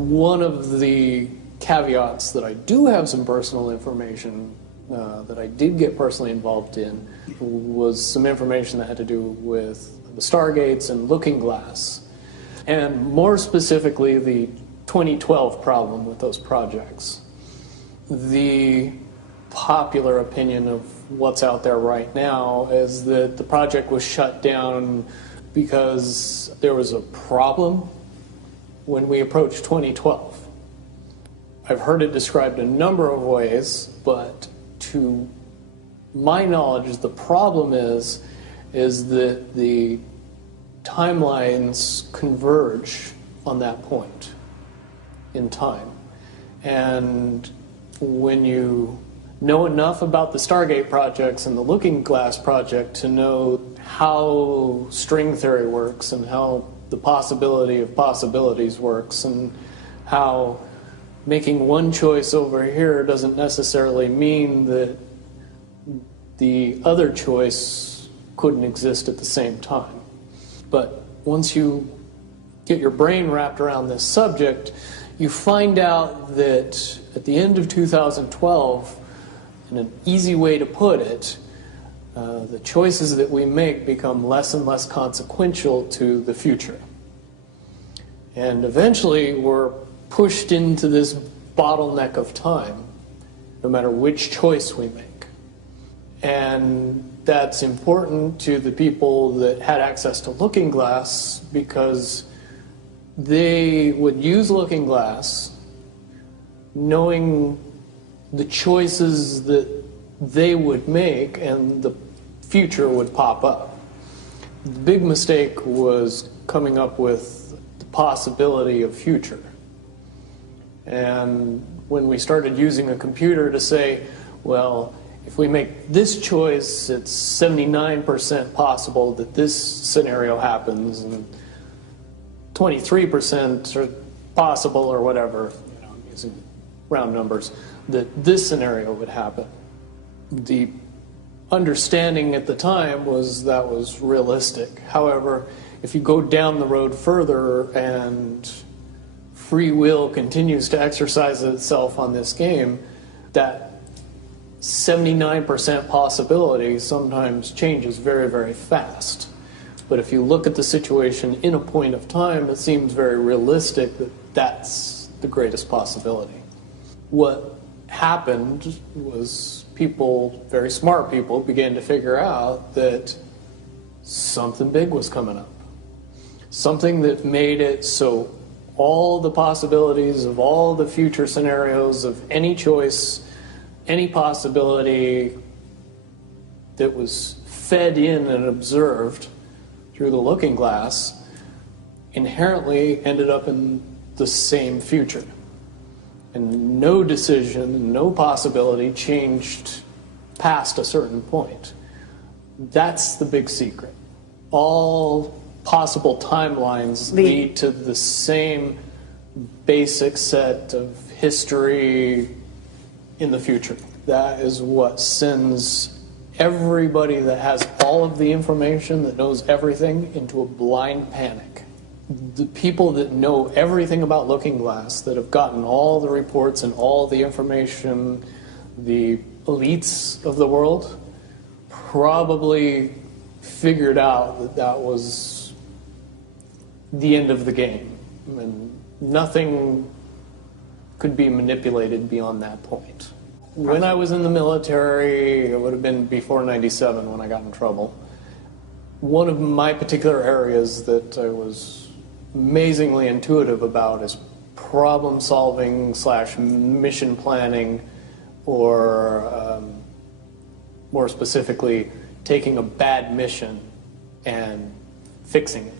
One of the caveats that I do have some personal information that I did get personally involved in was some information that had to do with the Stargates and Looking Glass, and more specifically the 2012 problem with those projects. The popular opinion of what's out there right now is that the project was shut down because there was a problem when we approached 2012. I've heard it described a number of ways, but to my knowledge, the problem is that the timelines converge on that point in time. And when you know enough about the Stargate projects and the Looking Glass project to know how string theory works and how the possibility of possibilities works and how making one choice over here doesn't necessarily mean that the other choice couldn't exist at the same time. But once you get your brain wrapped around this subject, you find out that at the end of 2012, in an easy way to put it, the choices that we make become less and less consequential to the future. And eventually we're pushed into this bottleneck of time, no matter which choice we make. And that's important to the people that had access to Looking Glass because they would use Looking Glass knowing the choices that they would make and the future would pop up. The big mistake was coming up with the possibility of future. And when we started using a computer to say, well, if we make this choice, it's 79% possible that this scenario happens, and 23% are possible, or whatever, I'm using round numbers, that this scenario would happen. The understanding at the time was that was realistic. However, if you go down the road further and free will continues to exercise itself on this game, that 79% possibility sometimes changes very, very fast. But if you look at the situation in a point of time, it seems very realistic that that's the greatest possibility. What happened was people, very smart people, began to figure out that something big was coming up. Something that made it so all the possibilities of all the future scenarios of any choice, any possibility that was fed in and observed through the Looking Glass inherently ended up in the same future. And no decision, no possibility changed past a certain point. That's the big secret. All possible timelines lead to the same basic set of history in the future. That is what sends everybody that has all of the information, that knows everything, into a blind panic. The people that know everything about Looking Glass, that have gotten all the reports and all the information, the elites of the world, probably figured out that that was the end of the game. And nothing could be manipulated beyond that point. When I was in the military, it would have been before '97 when I got in trouble. One of my particular areas that I was amazingly intuitive about is problem solving / mission planning, or more specifically, taking a bad mission and fixing it.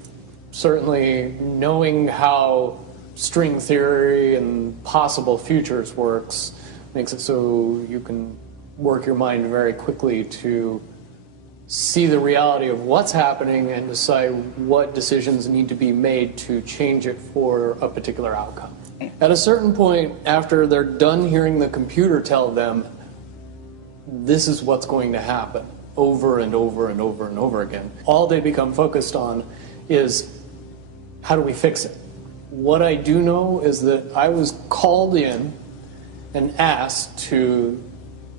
Certainly knowing how string theory and possible futures works makes it so you can work your mind very quickly to see the reality of what's happening and decide what decisions need to be made to change it for a particular outcome. At a certain point, after they're done hearing the computer tell them this is what's going to happen over and over and over and over again, all they become focused on is how do we fix it? What I do know is that I was called in and asked to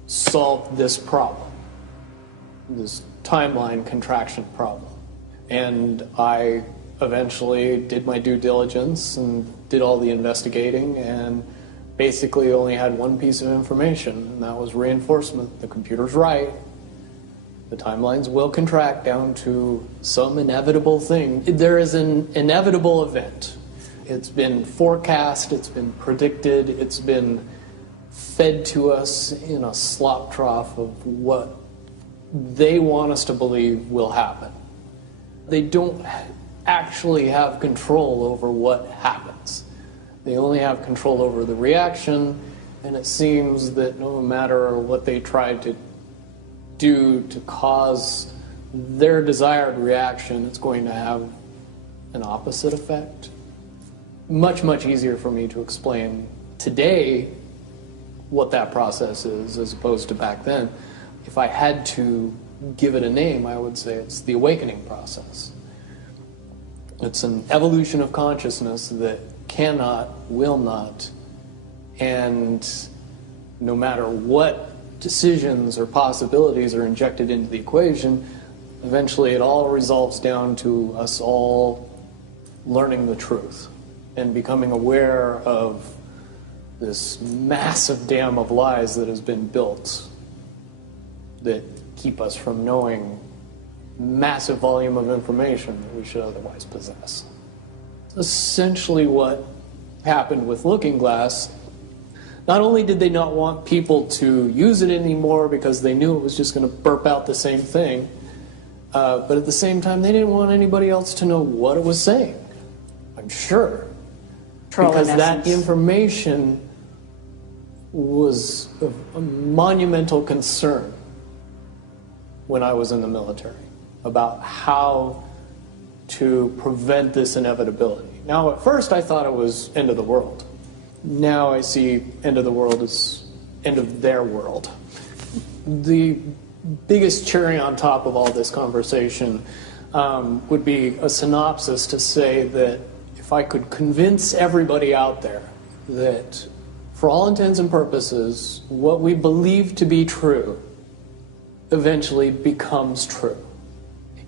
solve this problem, this timeline contraction problem. And I eventually did my due diligence and did all the investigating, and basically only had one piece of information, and that was reinforcement. The computer's right. The timelines will contract down to some inevitable thing. There is an inevitable event. It's been forecast, it's been predicted, it's been fed to us in a slop trough of what they want us to believe will happen. They don't actually have control over what happens. They only have control over the reaction, and it seems that no matter what they try to do to cause their desired reaction, it's going to have an opposite effect. Much, much easier for me to explain today what that process is as opposed to back then. If I had to give it a name, I would say it's the awakening process. It's an evolution of consciousness that cannot, will not, and no matter what decisions or possibilities are injected into the equation, eventually it all resolves down to us all learning the truth and becoming aware of this massive dam of lies that has been built that keep us from knowing massive volume of information that we should otherwise possess. Essentially what happened with Looking Glass, not only did they not want people to use it anymore because they knew it was just going to burp out the same thing, but at the same time they didn't want anybody else to know what it was saying, I'm sure. Because that information was of a monumental concern when I was in the military about how to prevent this inevitability. Now, at first I thought it was end of the world. Now I see end of the world as end of their world. The biggest cherry on top of all this conversation would be a synopsis to say that if I could convince everybody out there that for all intents and purposes, what we believe to be true eventually becomes true.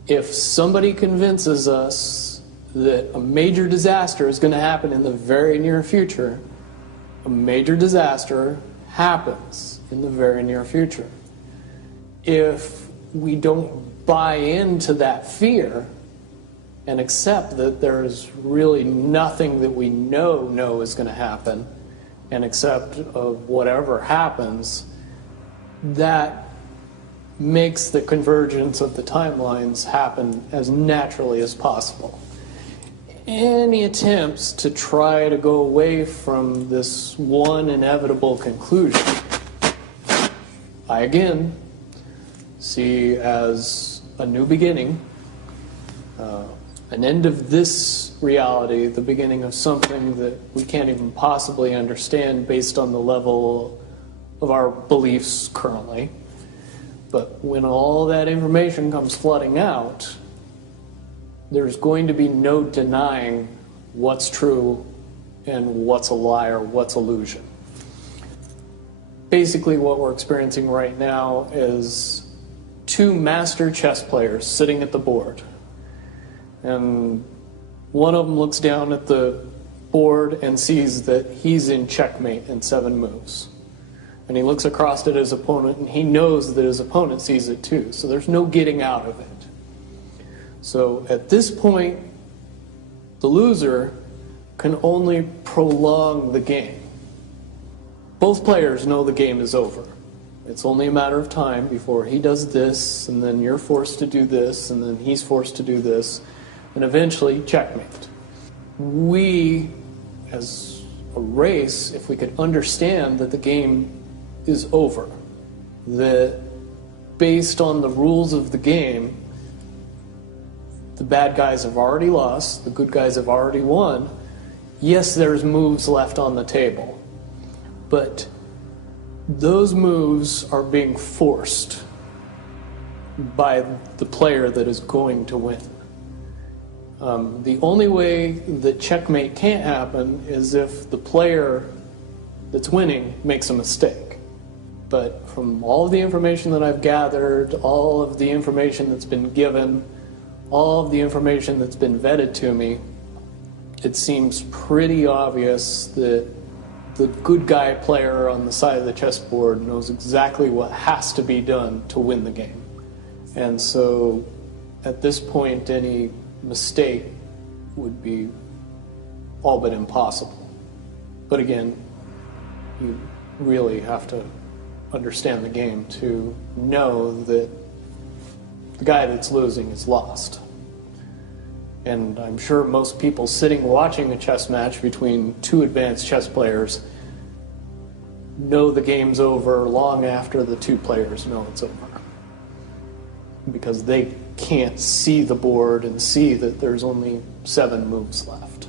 If somebody convinces us that a major disaster is going to happen in the very near future, a major disaster happens in the very near future. If we don't buy into that fear and accept that there's really nothing that we know is going to happen, and accept of whatever happens, that makes the convergence of the timelines happen as naturally as possible. Any attempts to try to go away from this one inevitable conclusion, I again see as a new beginning, an end of this reality, the beginning of something that we can't even possibly understand based on the level of our beliefs currently. But when all that information comes flooding out, there's going to be no denying what's true and what's a lie or what's illusion. Basically what we're experiencing right now is two master chess players sitting at the board. And one of them looks down at the board and sees that he's in checkmate in 7 moves. And he looks across at his opponent and he knows that his opponent sees it too. So there's no getting out of it. So at this point, the loser can only prolong the game. Both players know the game is over. It's only a matter of time before he does this, and then you're forced to do this, and then he's forced to do this, and eventually checkmate. We, as a race, if we could understand that the game is over, that based on the rules of the game, the bad guys have already lost, the good guys have already won. Yes, there's moves left on the table, but those moves are being forced by the player that is going to win. The only way that checkmate can't happen is if the player that's winning makes a mistake. But from all of the information that I've gathered, all of the information that's been given, all of the information that's been vetted to me, it seems pretty obvious that the good guy player on the side of the chessboard knows exactly what has to be done to win the game. And so at this point, any mistake would be all but impossible. But again, you really have to understand the game to know that the guy that's losing is lost. And I'm sure most people sitting watching a chess match between two advanced chess players know the game's over long after the two players know it's over. Because they can't see the board and see that there's only 7 moves left.